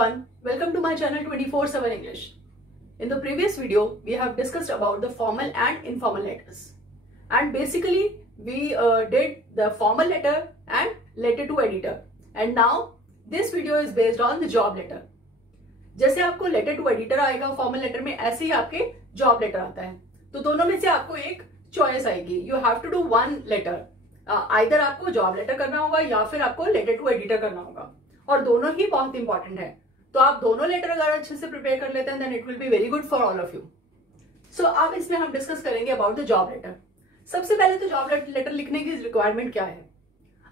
everyone, welcome to my channel 24/7 English. In the previous video, we have discussed about the formal and informal letters. And basically, we did the formal letter and letter to editor. And now, this video is based on the job letter. जैसे आपको letter to editor आएगा formal letter में, ऐसे ही आपके job letter आता है. तो दोनों में से आपको एक चॉइस आएगी. You have to do one letter. Either आपको जॉब लेटर करना होगा या फिर आपको लेटर टू एडिटर करना होगा, और दोनों ही बहुत इंपॉर्टेंट है. तो आप दोनों लेटर अगर अच्छे से प्रिपेयर कर लेते हैं then it will be very good for all of you. So अब इसमें हम डिस्कस करेंगे अबाउट द जॉब लेटर. सबसे पहले तो जॉब लेटर लिखने की रिक्वायरमेंट क्या है.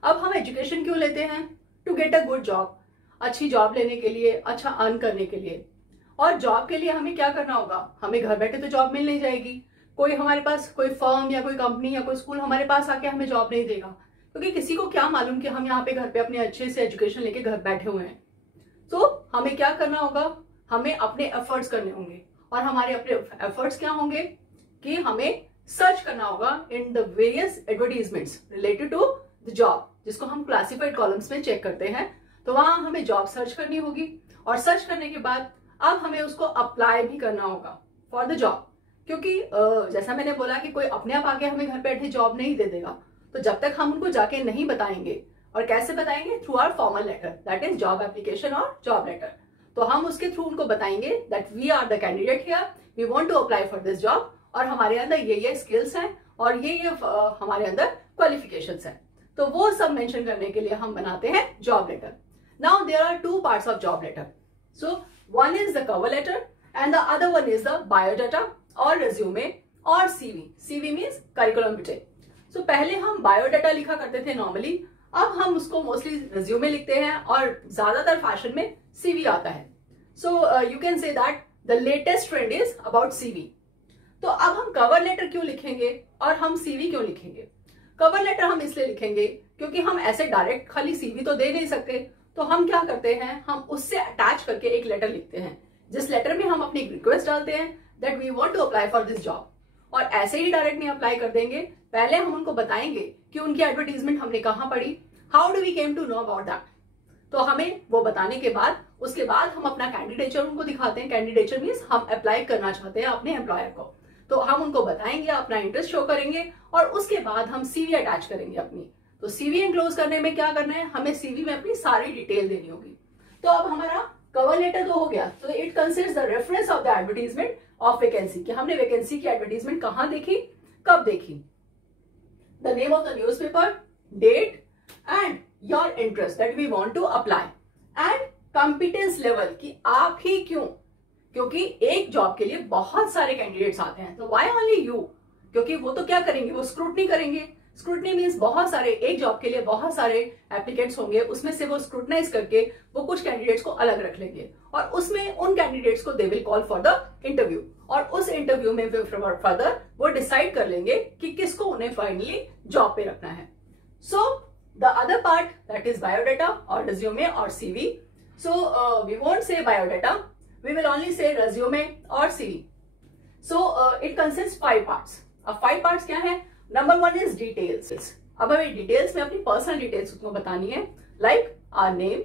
अब हम एजुकेशन क्यों लेते हैं? To get a good job. अच्छी जॉब लेने के लिए, अच्छा अर्न करने के लिए. और जॉब के लिए हमें क्या करना होगा? हमें घर बैठे तो जॉब मिल नहीं जाएगी. कोई हमारे पास कोई फर्म या कोई कंपनी या कोई स्कूल हमारे पास आके हमें जॉब नहीं देगा, क्योंकि किसी को क्या मालूम कि हम यहाँ पे घर पे अपने अच्छे से एजुकेशन लेके घर बैठे हुए हैं. तो हमें क्या करना होगा? हमें अपने एफर्ट्स करने होंगे. और हमारे अपने एफर्ट्स क्या होंगे कि हमें सर्च करना होगा in the various advertisements related to the job, जिसको हम क्लासिफाइड कॉलम्स में चेक करते हैं. तो वहां हमें जॉब सर्च करनी होगी, और सर्च करने के बाद अब हमें उसको अप्लाई भी करना होगा फॉर द जॉब. क्योंकि जैसा मैंने बोला कि कोई अपने आप आके हमें घर बैठे जॉब नहीं दे देगा. तो जब तक हम उनको जाके नहीं बताएंगे, और कैसे बताएंगे? Through our formal letter, that is job application और जॉब लेटर. तो हम उसके थ्रू उनको बताएंगे that we are the candidate here, we want to apply for this job, और हमारे अंदर ये स्किल्स हैं और ये हमारे अंदर क्वालिफिकेशंस हैं. तो वो सब मेंशन करने के लिए हम बनाते हैं job letter. Now there are two parts of job letter. So one is the cover letter and the other one is the biodata और रेज्यूमे और CV. CV means curriculum vitae. So पहले हम बायोडाटा लिखा करते थे normally, अब हम उसको मोस्टली रेज्यूमे लिखते हैं, और ज्यादातर फैशन में सीवी आता है. So you can say that the latest trend is about CV. तो अब हम कवर लेटर क्यों लिखेंगे और हम सीवी क्यों लिखेंगे? कवर लेटर हम इसलिए लिखेंगे क्योंकि हम ऐसे डायरेक्ट खाली सीवी तो दे नहीं सकते. तो हम क्या करते हैं, हम उससे अटैच करके एक लेटर लिखते हैं, जिस लेटर में हम अपनी रिक्वेस्ट डालते हैं that we want to apply for this job. और ऐसे ही डायरेक्ट नहीं अप्लाई कर देंगे, पहले हम उनको बताएंगे कि उनकी एडवर्टीजमेंट हमने कहाँ पढ़ी, how do we came to know about that. तो हमें वो बताने के बाद उसके बाद हम अपना कैंडिडेचर उनको दिखाते हैं. कैंडिडेचर मीन्स हम अप्लाई करना चाहते हैं अपने एम्प्लॉयर को. तो हम उनको बताएंगे, अपना इंटरेस्ट शो करेंगे, और उसके बाद हम सीवी अटैच करेंगे अपनी. तो सीवी एनक्लोज करने में क्या करना है? हमें सीवी में अपनी सारी डिटेल देनी होगी. तो अब हमारा कवर लेटर तो हो गया. तो it consist the reference of the advertisement of vacancy, कि हमने वैकेंसी की एडवर्टीजमेंट कहां देखी, कब देखी, the name of the newspaper, date and your interest that we want to apply, and competence level कि आप ही क्यों. क्योंकि एक जॉब के लिए बहुत सारे कैंडिडेट्स आते हैं, तो व्हाई ओनली यू? क्योंकि वो तो क्या करेंगे, वो स्क्रूटनी करेंगे. स्क्रूटनी मीन्स बहुत सारे, एक जॉब के लिए बहुत सारे एप्लीकेंट्स होंगे, उसमें से वो स्क्रूटनाइज करके वो कुछ कैंडिडेट्स को अलग रख लेंगे, और उसमें उन कैंडिडेट्स को they will call for the interview. और उस इंटरव्यू में फर्दर वो डिसाइड कर लेंगे कि किसको उन्हें फाइनली जॉब पे रखना है. So the other part that is biodata और रेज्यूमे और CV. So we won't say biodata, we will only say resume और CV. So it consist 5 parts. अब 5 पार्ट्स क्या है? Number 1 is details. अब हमें डिटेल्स में अपनी पर्सनल डिटेल्स उसको बतानी है, like our name,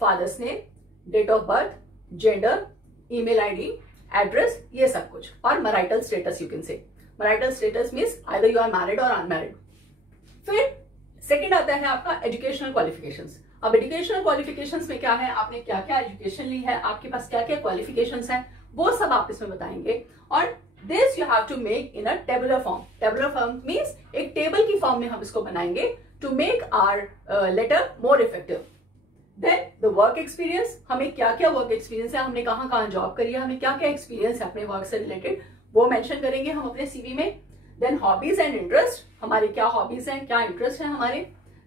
father's name, date of birth, gender, email ID, address, ये सब कुछ. और marital status, you can say marital status means either you are married और अनमैरिड. फिर सेकंड आता है आपका एजुकेशनल क्वालिफिकेशंस. अब एजुकेशनल क्वालिफिकेशंस में क्या है, आपने क्या क्या एजुकेशन ली है, आपके पास क्या क्या क्वालिफिकेशंस हैं, वो सब आप इसमें बताएंगे. और this you have to make in a tabular form. Tabular form means एक टेबल की फॉर्म में हम इसको बनाएंगे to make our letter more effective. Then the work experience, हमें क्या क्या वर्क एक्सपीरियंस है, हमने कहाँ कहाँ जॉब करी है, हमें क्या क्या एक्सपीरियंस है अपने वर्क से रिलेटेड, वो मेंशन करेंगे हम अपने सीवी में. देन हॉबीज एंड इंटरेस्ट, हमारे क्या हॉबीज हैं, क्या इंटरेस्ट है हमारे.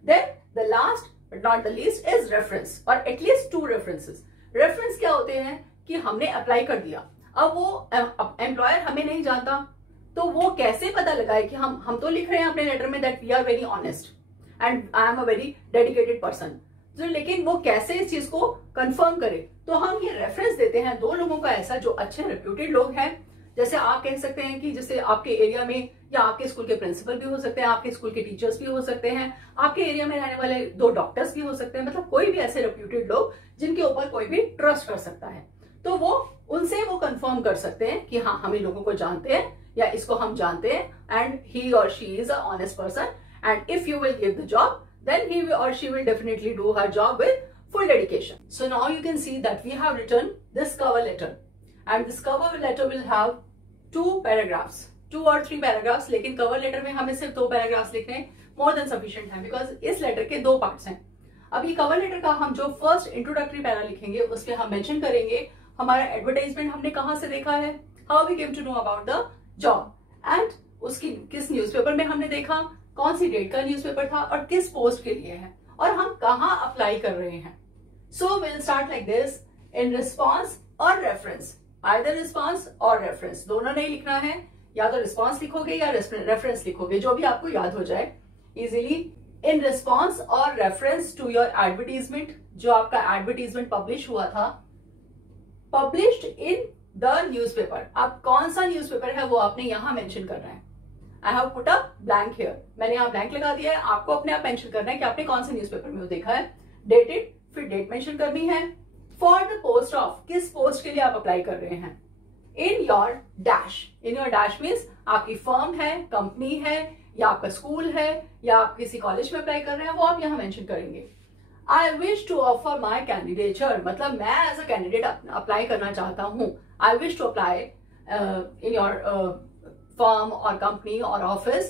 Then the last but not the least is reference, और एटलीस्ट 2 रेफरेंसेस. रेफरेंस क्या होते हैं कि हमने अप्लाई कर दिया, अब वो एम्प्लॉयर हमें नहीं जानता, तो वो कैसे पता लगाए कि हम तो लिख रहे हैं अपने लेटर में that we are very honest and I am a very dedicated person. तो लेकिन वो कैसे इस चीज को कंफर्म करे? तो हम ये रेफरेंस देते हैं 2 लोगों का ऐसा, जो अच्छे रेप्यूटेड लोग हैं, जैसे आप कह सकते हैं कि जैसे आपके एरिया में या आपके स्कूल के प्रिंसिपल भी हो सकते हैं, आपके स्कूल के टीचर्स भी हो सकते हैं, आपके एरिया में रहने वाले 2 डॉक्टर्स भी हो सकते हैं, मतलब कोई भी ऐसे रेप्यूटेड लोग जिनके ऊपर कोई भी ट्रस्ट कर सकता है। तो वो उनसे वो कंफर्म कर सकते हैं कि हाँ, हम इन लोगों को जानते हैं या इसको हम जानते हैं एंड ही और she is a honest person and if you will give the job then he or she will definitely do her job with full dedication. So now you can see that we have written this cover letter and this cover letter will have 2 paragraphs, 2 or 3 paragraphs, लेकिन cover letter में हमें सिर्फ 2 paragraphs लिखने more than sufficient है because इस letter के 2 parts हैं। अब ये cover letter का हम जो first introductory para लिखेंगे उस पे हम mention करेंगे हमारा advertisement हमने कहाँ से देखा है, how we came to know about the job and उसकी किस न्यूज़पेपर में हमने देखा, कौन सी डेट का न्यूज़पेपर था और किस पोस्ट के लिए है और हम कहाँ अप्लाई कर रहे हैं। So will start like this, in response और रेफरेंस, आइदर रिस्पॉन्स और रेफरेंस, दोनों नहीं लिखना है, या तो रिस्पॉन्स लिखोगे या रेफरेंस लिखोगे, जो भी आपको याद हो जाए इजीली। इन रिस्पॉन्स और रेफरेंस टू योर एडवर्टीजमेंट, जो आपका एडवर्टीजमेंट पब्लिश हुआ था, पब्लिश्ड इन द न्यूज़पेपर। अब कौन सा न्यूज़पेपर है वो आपने यहां मेंशन करना है। I have put a blank here, मैंने यहाँ ब्लैंक लगा दिया है, आपको अपने आप मेंशन करना है कि आपने कौन से न्यूज़पेपर में वो देखा है, डेटेड, फिर डेट मेंशन करनी है, फॉर द पोस्ट ऑफ, किस पोस्ट के लिए आप अप्लाई कर रहे हैं, in your dash, in your dash means आपकी फर्म है, कंपनी है या आपका स्कूल है या आप किसी कॉलेज में अप्लाई कर रहे हैं, वो आप यहाँ मेंशन करेंगे। I wish to offer my candidature, मतलब मैं एज अ कैंडिडेट अप्लाई करना चाहता हूँ, I wish to apply in your firm और कंपनी और ऑफिस।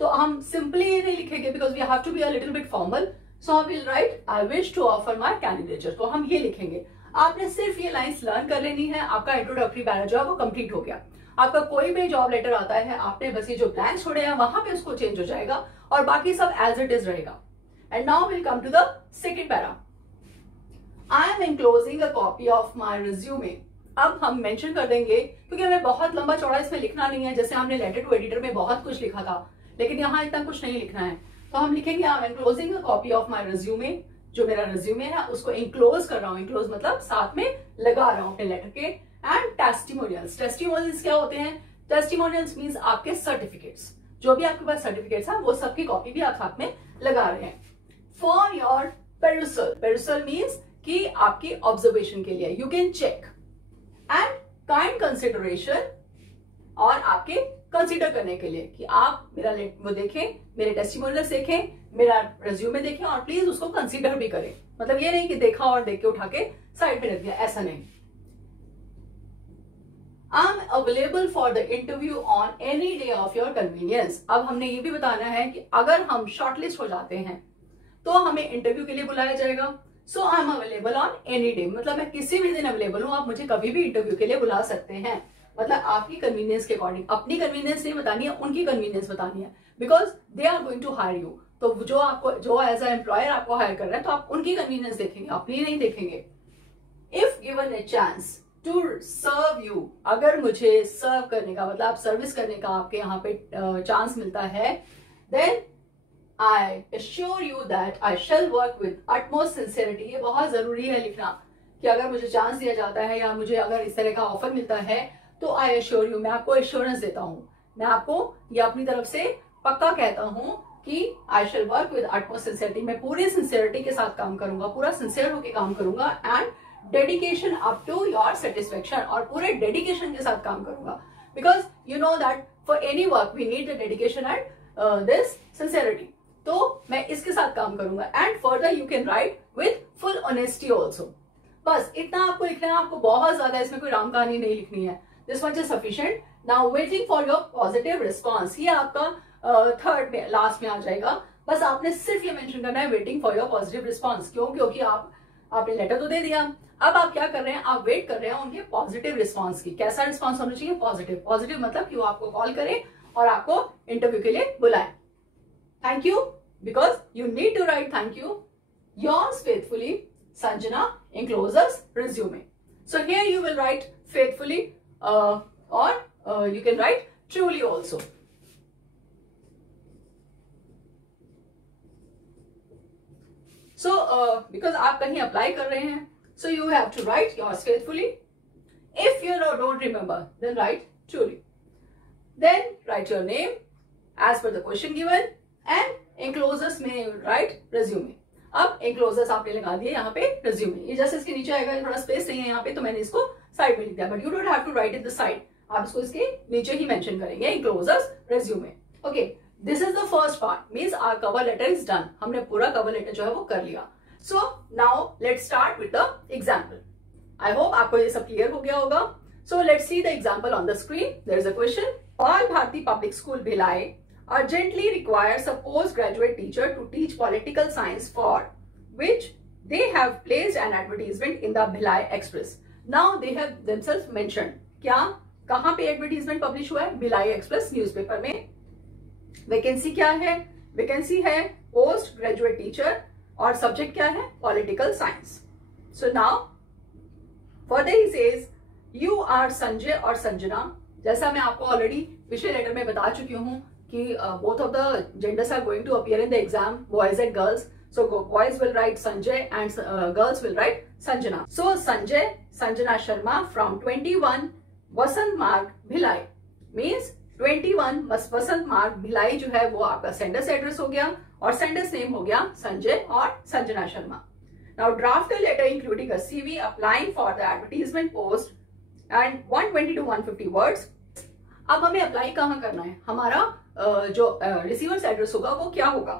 तो हम सिंपली ये नहीं लिखेंगे because we have to be a little bit formal, so I will write I wish to offer my candidature, तो हम ये लिखेंगे। आपने सिर्फ ये लाइंस लर्न कर लेनी है, आपका इंट्रोडक्टरी पैरा जो है वो कंप्लीट हो गया। आपका कोई भी जॉब लेटर आता है, आपने बस ये जो ब्लैंक छोड़े हैं वहां पे उसको चेंज हो जाएगा और बाकी सब एज इट इज रहेगा। And now will come to the second para, I am enclosing a copy of my resume. अब हम मेंशन कर देंगे क्योंकि हमें बहुत लंबा चौड़ा इसमें लिखना नहीं है, जैसे हमने लेटर टू एडिटर में बहुत कुछ लिखा था, लेकिन यहाँ इतना कुछ नहीं लिखना है। तो हम लिखेंगे आई am enclosing a copy of my resume, जो मेरा रिज्यूमे है उसको इंक्लोज कर रहा हूँ, इंक्लोज मतलब साथ में लगा रहा हूँ अपने लेटर के। एंड टेस्टिमोनियल्स, टेस्टिमोनियल्स क्या होते हैं, टेस्टिमोनियल्स मीन्स आपके सर्टिफिकेट्स, जो भी आपके पास सर्टिफिकेट्स है वो सबकी कॉपी भी आप साथ में लगा रहे हैं। For your perusal, perusal means कि आपकी ऑब्जर्वेशन के लिए, you can check, and kind consideration, और आपके कंसीडर करने के लिए कि आप मेरा वो देखें, मेरे टेस्टिमोनियल्स देखें, मेरा रिज्यूमे देखें और प्लीज उसको कंसीडर भी करें। मतलब ये नहीं कि देखा और देख के उठा के साइड पे रख दिया, ऐसा नहीं। आई am available for the interview on any day of your convenience. अब हमने ये भी बताना है कि अगर हम शॉर्टलिस्ट हो जाते हैं तो हमें इंटरव्यू के लिए बुलाया जाएगा। So I am available on any day, मतलब मैं किसी भी दिन अवेलेबल हूँ, आप मुझे कभी भी इंटरव्यू के लिए बुला सकते हैं। मतलब आपकी कन्वीनियंस के अकॉर्डिंग, अपनी कन्वीनियंस नहीं बतानी है, उनकी कन्वीनियंस बतानी है, because they are going to hire you. तो जो आपको, जो एज अ एम्प्लॉयर आपको हायर कर रहा है, तो आप उनकी कन्वीनियंस देखेंगे, अपनी नहीं देखेंगे। If given a chance to serve you, अगर मुझे सर्व करने का मतलब सर्विस करने का आपके यहाँ पे चांस मिलता है, then I assure you that I shall work with utmost sincerity। ये बहुत जरूरी है लिखना कि अगर मुझे चांस दिया जाता है या मुझे अगर इस तरह का ऑफर मिलता है तो I assure you, मैं आपको एश्योरेंस देता हूँ, मैं आपको ये अपनी तरफ से पक्का कहता हूँ कि I shall work with utmost sincerity, मैं पूरी सिंसियरिटी के साथ काम करूंगा, पूरा सिंसियर होकर काम करूंगा, and dedication up to your satisfaction, और पूरे डेडिकेशन के साथ काम करूंगा, because you know that for any work we need the dedication and this sincerity. तो मैं इसके साथ काम करूंगा। And further you can write with full honesty also. बस इतना आपको लिखना है, आपको बहुत ज्यादा इसमें कोई राम कहानी नहीं लिखनी है, this much is sufficient. Now waiting for your positive response, ये आपका थर्ड में लास्ट में आ जाएगा। बस आपने सिर्फ ये मेंशन करना है waiting for your positive response. क्यों? क्योंकि आपने लेटर तो दे दिया, अब आप क्या कर रहे हैं, आप वेट कर रहे हैं उनके पॉजिटिव रिस्पॉन्स की। कैसा रिस्पॉन्स होना चाहिए? पॉजिटिव। पॉजिटिव मतलब कि वो आपको कॉल करे और आपको इंटरव्यू के लिए बुलाए। Thank you, because you need to write thank you. Yours faithfully, Sanjana, encloses resume. So here you will write faithfully, or you can write truly also. So because आप कहीं apply कर रहे हैं, so you have to write yours faithfully. If you don't remember, then write Churi. Then write your name as per the question given and enclosures में write resume. अब enclosures आपने लगा दिए यहाँ पे resume. ये जैसे इसके नीचे आएगा, थोड़ा स्पेस नहीं है यहाँ पे, तो मैंने इसको साइड में लिख दिया. But you don't have to write it the side, आप इसको इसके नीचे ही मेंशन करेंगे, enclosures resume. Okay, this is the first part, means our cover letter is done. हमने पूरा कवर लेटर जो है वो कर लिया. So now let's start with the example. I hope आपको ये सब क्लियर हो गया होगा. So let's see the example on the screen. There is a question. All Bharati Public School Bhilai urgently requires a postgraduate teacher to teach political science, for which they have placed an advertisement in the Bhilai Express. Now they have themselves mentioned क्या, कहाँ पे advertisement publish हुआ है? Bhilai Express newspaper में. Vacancy क्या है? Vacancy है post graduate teacher और सब्जेक्ट क्या है? Political science. So now further he says you are Sanjay और संजना. जैसा मैं आपको ऑलरेडी पिछले लेटर में बता चुकी हूँ कि both of the genders are going to appear in the exam, boys and girls. So boys will write Sanjay and girls will write Sanjana. So Sanjay Sanjana Sharma from 21 Vasant Marg Bhilai, means 21 Vasant Marg Bhilai जो है वो आपका सेंडर्स एड्रेस हो गया और सेंडर्स नेम हो गया संजय और Sanjana Sharma. Now draft a letter including a CV applying for the advertisement post and 120 to 150 words. अब हमें अप्लाई कहाँ करना है? हमारा जो रिसीवर्स एड्रेस होगा वो क्या होगा?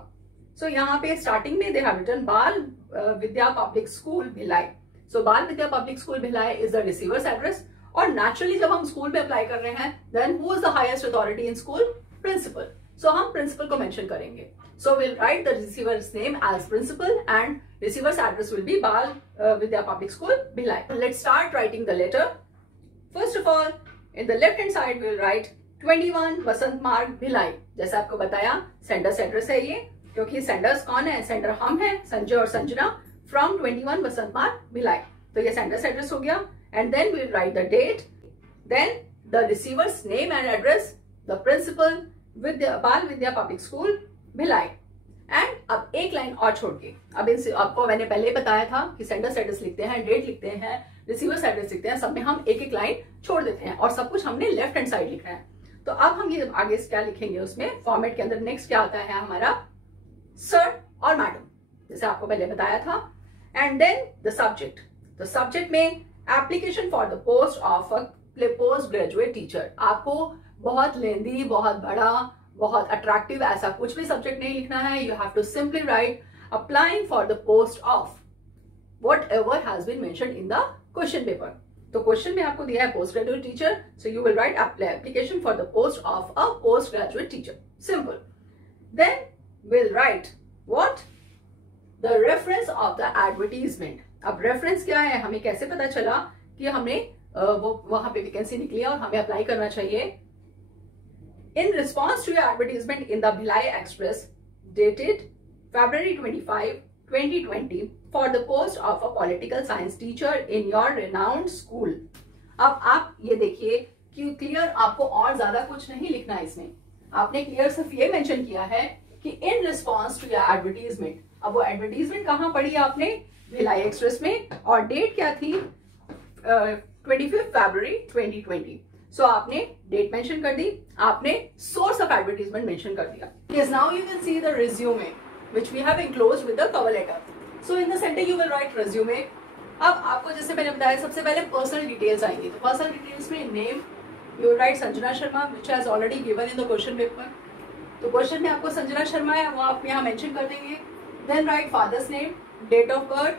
सो यहाँ पे स्टार्टिंग में दे have written Bal Vidya Public School Bhilai. So Bal Vidya Public School Bhilai is the receiver's address. और नेचुरली जब हम स्कूल में अप्लाई कर रहे हैं, then who is the highest authority in school? Principal. So हम प्रिंसिपल को मेंशन करेंगे. So will write the receiver's name as principal and receiver's address will be Bal Vidya Public School Bhilai. Let's start writing the letter. First of all, in the left hand side we'll write 21 Vasant Marg Bhilai. जैसा आपको बताया sender's address है ये, क्योंकि Sanders कौन है? Sender हम हैं, संजय और संजना, फ्रॉम 21 वसंत मार्ग भिलाई. तो ये सेंडर्स एड्रेस हो गया. And then we'll write the date, then the receiver's name and address, the principal बाल Vidya Public School Bhilai. And अब एक लाइन और छोड़ के, अब इनसे आपको मैंने पहले बताया था कि सेंडर्स एड्रेस लिखते हैं, डेट लिखते हैं, रिसीवर्स एड्रेस लिखते हैं, सब में हम एक एक लाइन छोड़ देते हैं और सब कुछ हमने लेफ्ट हैंड साइड लिखना है. तो अब हम ये आगे क्या लिखेंगे उसमें फॉर्मेट के अंदर? नेक्स्ट क्या आता है हमारा? सर और मैडम, जैसे आपको पहले बताया था. And then the subject. तो सब्जेक्ट में application for the post of a post graduate teacher. आपको बहुत लेंदी, बहुत बड़ा, बहुत अट्रैक्टिव ऐसा कुछ भी सब्जेक्ट नहीं लिखना है. You have to simply write applying for the post of whatever has been mentioned in the question paper. तो क्वेश्चन में आपको दिया है post graduate teacher, so you will write application for the post of a post graduate teacher. Simple. Then will write what? The reference of the advertisement. अब reference क्या है? हमें कैसे पता चला कि हमने वो वहां पे वैकेंसी निकली है और हमें अप्लाई करना चाहिए? In response to your advertisement in the Bhilai express dated February 25, 2020 for the post of a political science teacher in your renowned school. अब आप ये देखिए कि क्लियर आपको और ज्यादा कुछ नहीं लिखना है इसमें. आपने क्लियर सिर्फ ये मेंशन किया है कि in response to your advertisement. अब वो एडवर्टीजमेंट कहाँ पढ़ी आपने? भिलाई एक्सप्रेस में. और डेट क्या थी? 25 फरवरी 2020. सो आपने डेट मेंशन कर दी, आपने सोर्स ऑफ एडवर्टीजमेंट मेंशन कर दिया. Yes, now you can see the resume which we have enclosed with the cover letter. So in the center you will write resume. अब आपको जैसे मैंने बताया सबसे पहले पर्सनल डिटेल्स आएंगी. तो पर्सनल डिटेल्स में name you will write Sanjana Sharma which has already given in the question paper. तो क्वेश्चन में आपको संजना शर्मा है वो आप यहाँ मेंशन कर देंगे. Then write father's name, date of birth,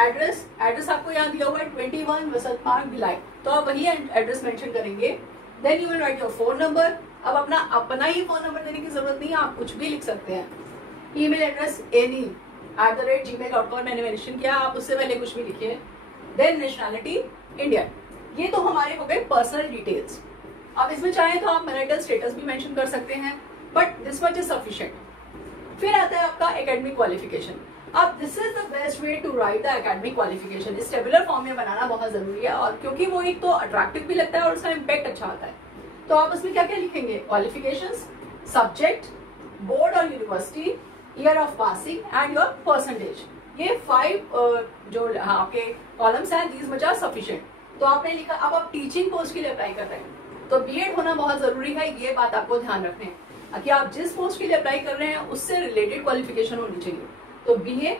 address. Address आपको यहाँ दिया हुआ है 21 वसंत मार्ग भिलाई, तो आप वही एड्रेस मेंशन करेंगे. Then you will write your phone number. अब अपना ही फोन नंबर देने की जरूरत नहीं है, आप कुछ भी लिख सकते हैं. ईमेल एड्रेस any@gmail.com मैंने मेंशन किया, आप उससे पहले कुछ भी लिखिए. Then nationality Indian. ये तो हमारे हो गए पर्सनल डिटेल्स. अब इसमें चाहे तो आप मैरिटल स्टेटस भी मेंशन कर सकते हैं, but this much is sufficient. फिर आता है आपका एकेडमिक क्वालिफिकेशन. अब this is the best way to write the academic qualification. इस टेबुलर फॉर्म में बनाना बहुत जरूरी है, और क्योंकि वो एक तो अट्रैक्टिव भी लगता है और उसका इम्पैक्ट अच्छा आता है. तो आप उसमें क्या क्या लिखेंगे? क्वालिफिकेशंस, सब्जेक्ट, बोर्ड और university, year of passing and your percentage. ये 5 जो आपके कॉलम्स हैं, दीज मच आर सफिशिएंट. तो आपने लिखा. अब आप टीचिंग पोस्ट के लिए अप्लाई कर रहे हैं, तो बीएड होना बहुत जरूरी है, ये बात आपको ध्यान रखना है कि आप जिस पोस्ट के लिए अप्लाई कर रहे हैं उससे रिलेटेड क्वालिफिकेशन होनी चाहिए। तो BA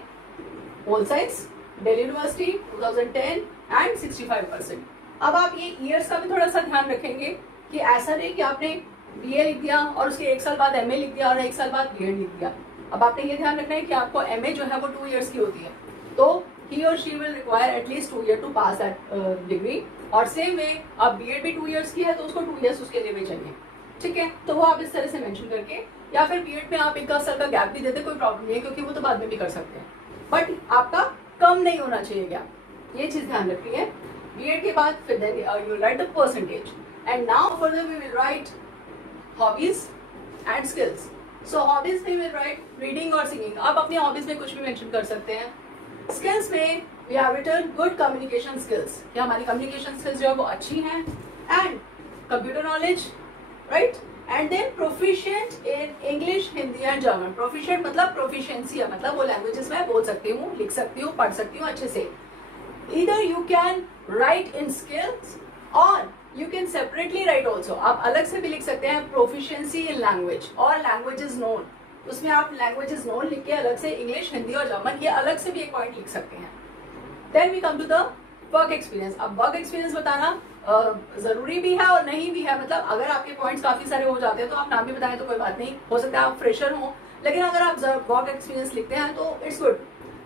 whole science Delhi university 2010 and 65%। अब आप ये ईयर्स का भी थोड़ा सा ध्यान रखेंगे कि ऐसा नहीं कि आपने बीए लिख दिया और उसके 1 साल बाद एमए लिख दिया और 1 साल बाद बीएड लिख दिया। अब आपने ये ध्यान रखना है कि आपको एमए जो है वो 2 इयर्स की होती है, तो he or she will require at least 2 years to pass that degree। और सेम वे अब बीएड भी 2 इयर्स की है तो उसको 2 इयर्स उसके लिए भी चाहिए, ठीक है। तो वो आप इस तरह से मेंशन करके, या फिर बीएड में आप 1 साल का गैप भी देते कोई प्रॉब्लम नहीं है, क्योंकि वो तो बाद में भी कर सकते हैं, बट आपका कम नहीं होना चाहिए गैप, ये चीज ध्यान रखनी है। बीएड के बाद फिर then you write the percentage and now further we will write hobbies and skills. So hobbies में विल राइट रीडिंग और सिंगिंग। आप अपनी हॉबीज में कुछ भी मेंशन कर सकते हैं। स्किल्स में we have written good communication skills, कि हमारी कम्युनिकेशन स्किल्स जो है वो अच्छी हैं, and computer knowledge, right, and then proficient in English, Hindi and German. Proficient मतलब प्रोफिशिएंसी है, मतलब वो लैंग्वेजेस में बोल सकती हूँ, लिख सकती हूँ, पढ़ सकती हूँ अच्छे से। Either you can write in skills or you can separately write also। आप अलग से भी लिख सकते हैं proficiency in language और languages known, उसमें आप languages known लिख के अलग से इंग्लिश, हिंदी और जर्मन ये अलग से भी एक पॉइंट लिख सकते हैं। Then we come to the work experience। अब वर्क एक्सपीरियंस बताना जरूरी भी है और नहीं भी है, मतलब अगर आपके पॉइंट्स काफी सारे हो जाते हैं तो आप नाम भी बताएं तो कोई बात नहीं, हो सकता है आप फ्रेशर हो, लेकिन अगर आप वर्क एक्सपीरियंस लिखते हैं तो इट्स गुड।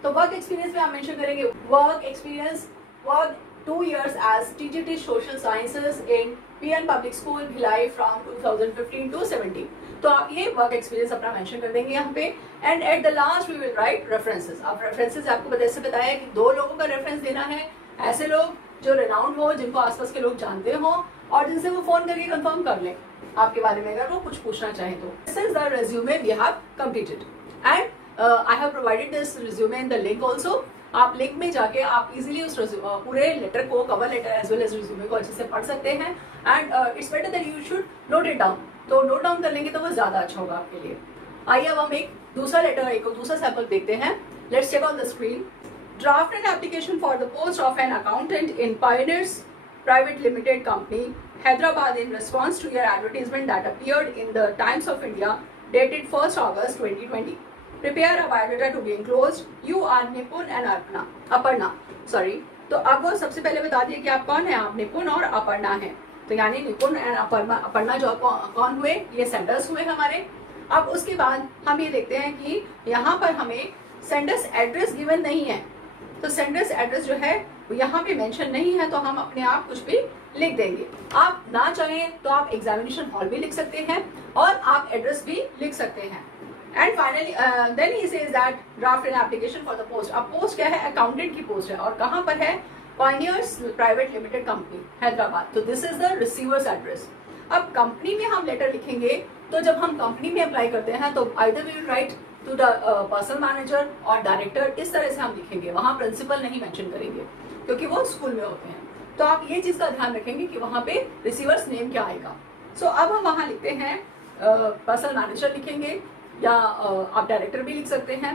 तो वर्क एक्सपीरियंस में आप मेंशन करेंगे work experience, work 2 years as TGT Social Sciences in PN Public School Bhilai from 2015 to 17। तो आप ये वर्क एक्सपीरियंस अपना मेंशन कर देंगे यहाँ पे। And at the last we will write references. अब रेफरेंसेस आपको जैसे बताया कि 2 लोगों का रेफरेंस देना है, ऐसे लोग जो रेनाउंड हो, जिनको आसपास के लोग जानते हो और जिनसे वो फोन करके कंफर्म कर लें आपके बारे में अगर वो कुछ पूछना चाहें तो। This is the resume we have completed and I have provided this resume in the link also. आप लिंक में जाके आप इजीली उस पूरे लेटर को, cover letter as well as resume को अच्छे से पढ़ सकते हैं। And it's better that you should note it down. तो नोट डाउन कर लेंगे तो वो ज्यादा अच्छा होगा आपके लिए। आइए अब हम एक दूसरा लेटर, एक दूसरा सैंपल देखते हैं। Let's check on the screen. Draft an application for the post of an accountant in pioneers private limited company Hyderabad in response to your advertisement that appeared in the Times of India dated 1st August 2020। Prepare a biodata to be enclosed। You are Nipun and Aparna। Sorry। तो अब वो सबसे पहले बता दिए कि आप कौन है। आप निपुण और अपर्णा हैं। तो यानी निपुण एंड अपर्णा जो कौन हुए, ये सेंडर्स हुए हमारे। अब उसके बाद हम ये देखते हैं कि यहाँ पर हमें सेंडर्स एड्रेस गिवन नहीं है, तो सेंडर्स एड्रेस जो है वो यहाँ पे मेंशन नहीं है, तो हम अपने आप कुछ भी लिख देंगे। आप ना चाहें तो आप एग्जामिनेशन हॉल भी लिख सकते हैं और आप एड्रेस भी लिख सकते हैं। And finally then he says that draft an application for the post. अब पोस्ट क्या है, अकाउंटेंट की पोस्ट है और कहाँ पर है, Pioneers private limited company Hyderabad. तो this is the receiver's address. अब कंपनी में हम लेटर लिखेंगे, तो जब हम कंपनी में अप्लाई करते हैं तो either we will write to the personnel manager और डायरेक्टर, इस तरह से हम लिखेंगे। वहां प्रिंसिपल नहीं मेंशन करेंगे क्योंकि वो स्कूल में होते हैं। तो आप ये चीज का ध्यान रखेंगे कि वहां पे रिसीवर्स नेम क्या आएगा। सो अब हम वहां लिखते हैं पर्सनल मैनेजर लिखेंगे या आप डायरेक्टर भी लिख सकते हैं।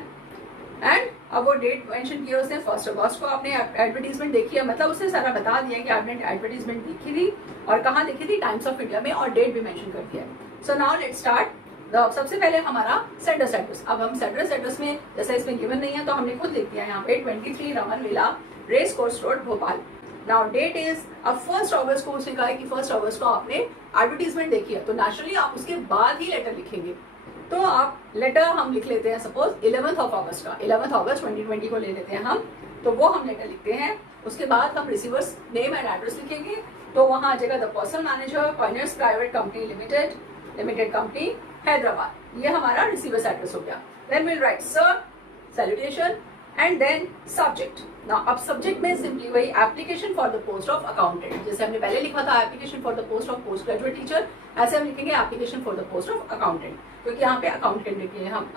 एंड अब वो डेट मेंशन किया उसने 1 अगस्त को आपने एडवर्टीजमेंट देखी है, मतलब उसने सारा बता दिया कि आपने एडवर्टीजमेंट देखी थी और कहाँ देखी थी, टाइम्स ऑफ इंडिया में, और डेट भी मेंशन कर दिया है। सो नाउ लेट्स स्टार्ट। सबसे पहले हमारा सेंडर्स एड्रेस। अब हम सेंडर्स एड्रेस में, जैसे इसमें गिवन नहीं है तो हमने खुद लिख दिया यहाँ पे 23 Raman villa, race course road, Bhopal. Now date is, अब 1 अगस्त को उसने कहा है कि 1 अगस्त को आपने एडवर्टीजमेंट देखी है, तो नेचुरली आप उसके बाद ही लेटर लिखेंगे। तो आप लेटर हम लिख लेते हैं सपोज 11 अगस्त का, 11 अगस्त 2020 को ले लेते हैं हम, तो वो हम लेटर लिखते हैं। उसके बाद हम रिसीवर्स नेम एंड एड्रेस लिखेंगे, तो वहां आ जाएगा the personnel manager, pioneers private company limited company Hyderabad. ये हमारा रिसीवर्स एड्रेस हो गया। Then will write sir, salutation and then subject. Now अब सब्जेक्ट में सिंपली वही application for the post of accountant, जैसे हमने पहले लिखा था application for the post of post graduate teacher, ऐसे हम लिखेंगे application for the post of accountant, क्योंकि यहाँ पे अकाउंटेंट के लिए हम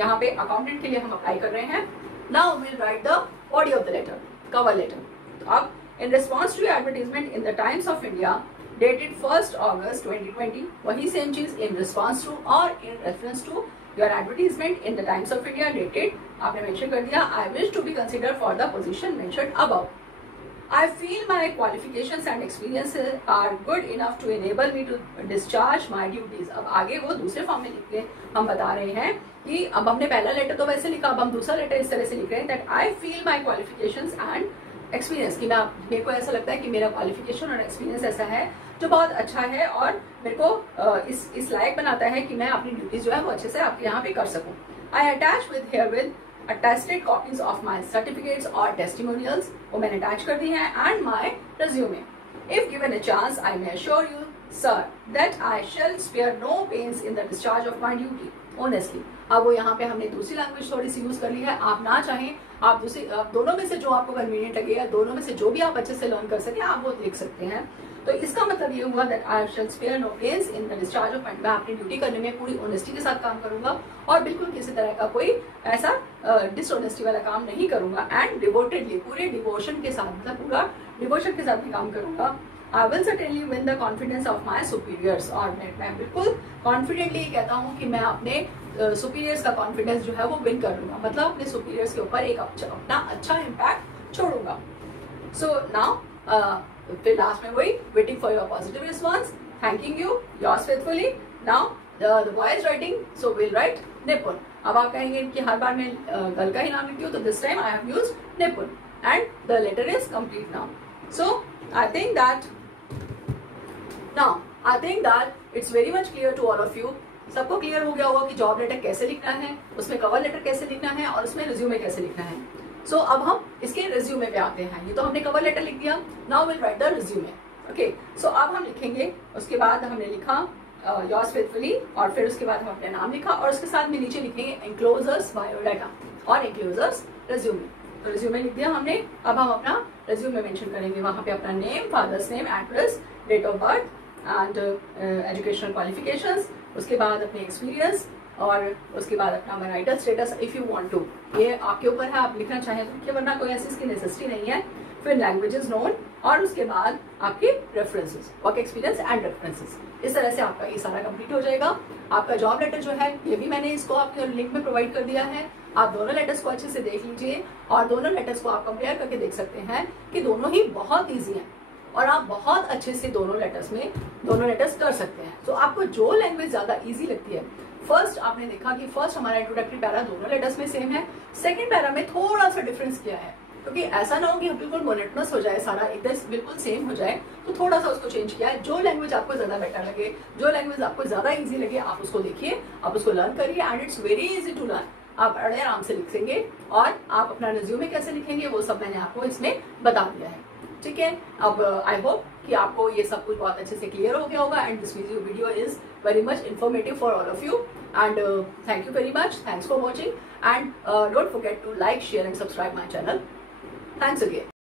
यहाँ पे अकाउंटेंट के लिए हम अप्लाई कर रहे हैं। Now will write the body of the letter, cover letter. तो अब in response to advertisement in the Times of India dated 1st August 2020, वही सेम चीज इन रिस्पॉन्स टू और in reference to your advertisement in the Times of India dated, आपने mention कर दिया I wish to be consider for the position mentioned above. I feel my qualifications and experiences are good enough to enable me to discharge my duties. अब आगे वो दूसरे form में लिख के हम बता रहे हैं कि अब हमने पहला लेटर तो वैसे लिखा, अब हम दूसरा लेटर इस तरह से लिख रहे हैं that I feel my qualifications and experience, कि मेरे को ऐसा लगता है कि मेरा क्वालिफिकेशन और एक्सपीरियंस ऐसा है जो बहुत अच्छा है और मेरे को इस लायक बनाता है कि मैं अपनी ड्यूटीज जो है वो अच्छे से आपके यहाँ पे कर सकूँ. I attach with herewith attested copies of my certificates or testimonials, वो मैंने अटैच कर दी हैं, and my resume. If given a chance, I may assure you, sir, that I shall spare no pains in the discharge of my duty. Honestly. अब वो यहाँ पे हमने दूसरी लैंग्वेज थोड़ी सी यूज कर ली है. आप ना चाहें, आप दोनों में से जो आपको कन्वीनियंट लगेगा, दोनों में से जो भी आप अच्छे से लर्न कर सके आप वो लिख सकते हैं. तो इसका मतलब ये हुआ that I shall spare no pains in the discharge of my, मैं अपनी ड्यूटी करने में पूरी ऑनेस्टी के साथ काम करूंगा और बिल्कुल किसी तरह का कोई ऐसा डिसऑनेस्टी वाला काम नहीं करूंगा. एंड डिवोटेडली, पूरे डिवोशन के साथ, मतलब पूरा डिवोशन के साथ भी काम करूंगा. I will certainly win the confidence of my superiors, और मैं बिल्कुल कॉन्फिडेंटली कहता हूँ कि मैं अपने सुपीरियर्स का कॉन्फिडेंस जो है वो विन कर लूंगा, मतलब अपने सुपीरियर्स के ऊपर एक अपना अच्छा इम्पैक्ट छोड़ूंगा. सो नाउ फिर लास्ट में वही waiting for your positive response, thanking you, yours faithfully. Now the boy is writing, so will right निपुण. अब आप कहेंगे कि हर बार मैं गर्ल का ही नाम लिखती हूँ, तो this time I have used Nipun and the letter is complete now. So I think that it's very much clear to all of you. सबको क्लियर हो गया होगा कि जॉब लेटर कैसे लिखना है, उसमें कवर लेटर कैसे लिखना है और उसमें रिज्यूमे कैसे लिखना है. सो अब हम इसके रिज्यूमे पे आते हैं. ये तो हमने कवर लेटर लिख दिया, now will write the resume. Okay, so अब हम लिखेंगे, उसके बाद हमने लिखा योर्स फेथफुली और फिर उसके बाद हम अपना नाम लिखा और उसके साथ में नीचे लिखेंगे एंक्लोजर्स बायोडाटा और एंक्लोजर्स रिज्यूमे. तो रिज्यूमे लिख दिया हमने. अब हम अपना रिज्यूमे मेंशन करेंगे, वहां पे अपना name, father's name, address, date of birth and educational qualifications, उसके बाद अपने एक्सपीरियंस और उसके बाद अपना marital status if you want to. ये आपके ऊपर है, आप लिखना चाहें तो लिखिए, वरना कोई ऐसी इसकी नेसेसिटी नहीं है. फिर लैंग्वेजेस नोन और उसके बाद आपके references, work experience and references. इस तरह से आपका ये सारा कंप्लीट हो जाएगा. आपका जॉब लेटर जो है ये भी मैंने इसको आपके लिंक में प्रोवाइड कर दिया है. आप दोनों लेटर्स को अच्छे से देख लीजिए और दोनों लेटर्स को आप कंपेयर करके देख सकते हैं कि दोनों ही बहुत ईजी हैं और आप बहुत अच्छे से दोनों लेटर्स कर सकते हैं. तो आपको जो लैंग्वेज ज्यादा ईजी लगती है, फर्स्ट आपने देखा कि फर्स्ट हमारा इंट्रोडक्टरी पैरा दोनों लेटर्स में सेम है, सेकंड पैरा में थोड़ा सा डिफरेंस किया है क्योंकि ऐसा ना हो कि बिल्कुल मोनोटोनस हो जाए, सारा एकदम बिल्कुल सेम हो जाए, तो थोड़ा सा उसको चेंज किया है. जो लैंग्वेज आपको ज्यादा बेटर लगे, जो लैंग्वेज आपको ज्यादा इजी लगे, आप उसको देखिए, आप उसको लर्न करिए and it's very easy to learn. आप बड़े आराम से लिख सकेंगे और आप अपना रिज्यूमे कैसे लिखेंगे वो सब मैंने आपको इसमें बता दिया है. ठीक है, अब आई होप कि आपको ये सब कुछ बहुत अच्छे से क्लियर हो गया होगा and this video is very much informative for all of you and thank you very much. Thanks for watching and don't forget to like, share and subscribe my channel. Thanks again.